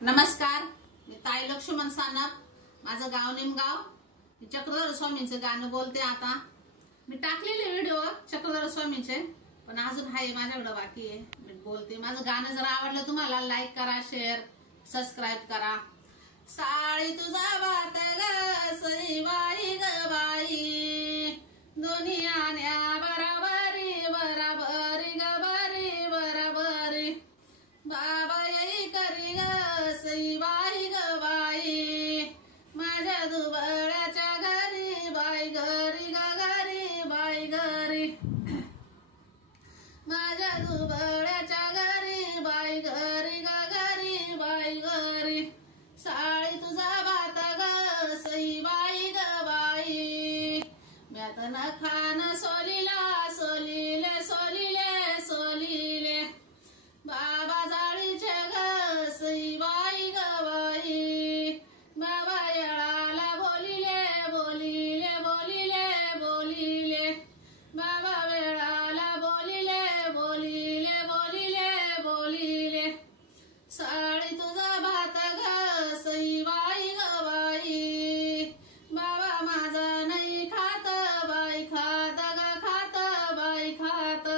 नमस्कार, मी ताई लक्ष्मण सानप, माझं गाव निमगाव. मी चक्रधर स्वामींचं गाणं बोलते. आता मी टाकलेले व्हिडिओ चक्रधर स्वामींचे, पण अजून आहे माझ्याकडे बाकी आहे. मी बोलते. माझं गाणं जर आवडलं तुम्हाला लाईक करा, शेअर, सबस्क्राईब करा. साळी तुझा बात ग सई बाई ग बाई, दोन्ही आण्या बराबरी बराबरी ग बरी बराबरी, बाबा येई करी ग सई बाई ग बाई, माझ्या दुबळ्याच्या घरी बाई घरी ग घरी बाई घरी, माझ्या दुबळ्याच्या घरी बाई घरी ग घरी बाई घरी. साळी तुझा भात ग सई बाई ग बाई, म्यात न खान सोलिला सोलिले सोलिले सोलिले, बाबा जाळीचे ग सई बाई ग बाई, बाबा येळाला बोलिले बोलिले बोलिले बोलिले, बाबा वेळाला बोलिले बोलिले बोलिले बोलिले. साळी तुझा भात ग सई बाई ग बाई, बाबा माझा नाही खात बाई खात ग खात बाई खात,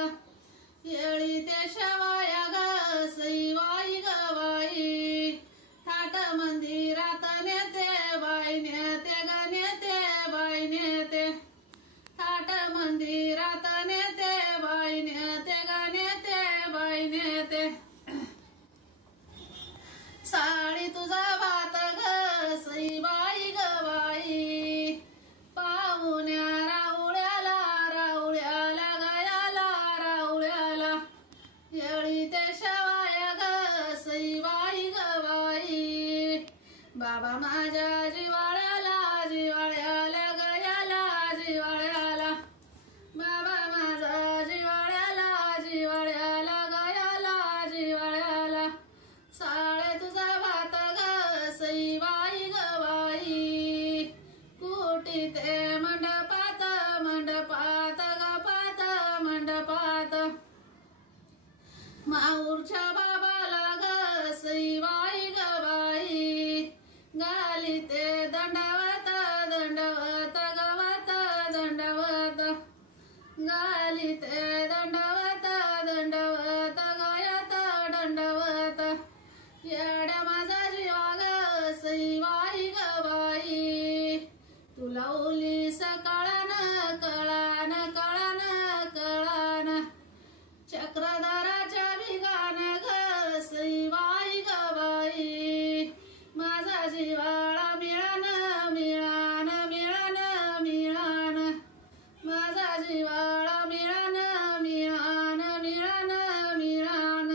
येळी ते शेवाया ग सई बाई ग बाई, थाट मंदिरात नेते बाई नेते ग नेते बाई नेते, थाट मंदिरात नेते बाई नेते ग नेते बाई नेते. साळी तुझा भात ग सई बाई ग बाई, पाहुण्या राऊळ्याला राऊळ्याला गयाला राऊळ्याला, येळी ते शेवाया ग सई बाई ग बाई, बाबा माझ्या जिवाळ्याला जिवाळ्याला गयाला जिवाळ्याला, बाबा माझा जिवाळ्याला जिवाळ्याला गयाला जिवाळ्याला. साळे तुझा भात ग सई बाई ग बाई, कुटी ते मंडपात मंडपात ग पात मंडपात, माऊरच्या बाबाला ग सई बाई ग बाई, गाली ते दंडवत दंडवत गवत दंडवत, गाली ते दंडवत दंडवत गयत दंडवत, येड्या माझा जीवा ग सई बाई ग बाई, तुला ओली सकाळान कळान कळान कळान, चक्रधराच्या भिगान ग सई बाई ग बाई, माझा जिवाळा मिळान मिळान मिळान मिळान, माझा जिवाळा मिळान मिळान मिळान मिळान.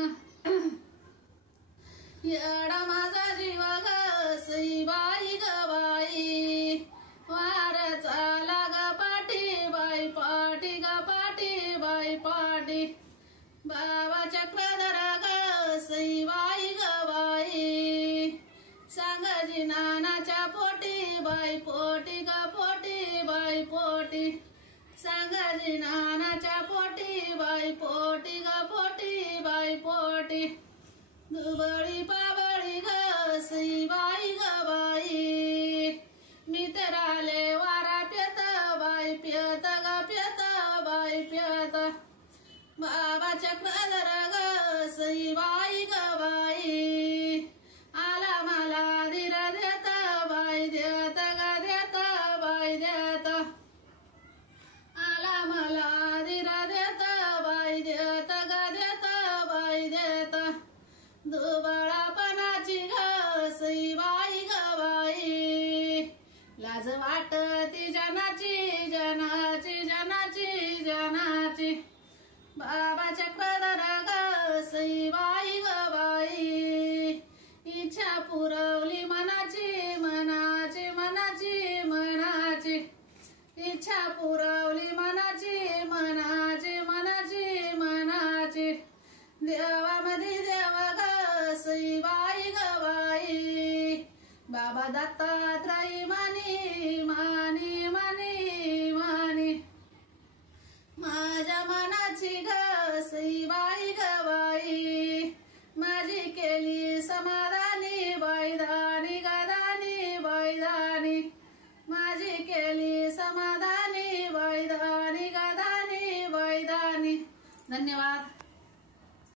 येडा माझा जीवा ग सई बाई ग बाई, वाऱ्याचा लागा पाठी बाई पाठी ग पाठी बाई पाठी, बाबा चक्रधर ग सई बाई ग बाई, सांगाजी नानाच्या पोटी बाई पोटी ग पोटी बाई पोटी, सांगाजी नानाच्या पोटी बाई पोटी ग पोटी बाई पोटी, दुबळी पाबळी ग सई बाई ग बाई, मी तर आले वारा पेत बाई पेत ग पेत बाई पेत, बाबा चक्रधर ग सई बाई ग बाई, आला मला धीर देत बाई देत ग देत बाई देत, आला मला धीर देत बाई देत ग देत बाई देत. दुबळापणाची ग सई बाई ग बाई, लाज वाटती जनाची जनाची जनाची जनाची, बाबा चक्रधर ग सई बाई ग बाई, इच्छा पुरवली मनाची मनाची मनाची मनाची, इच्छा पुरवली मनाची मनाची मनाची मनाची, देवामध्ये देव ग सई बाई ग बाई, बाबा दत्तात्रयी मानी मानी मानी मानी, माझ्या मनाची ग सई बाई ग बाई, माझी केली समाधानी धन्यवाद.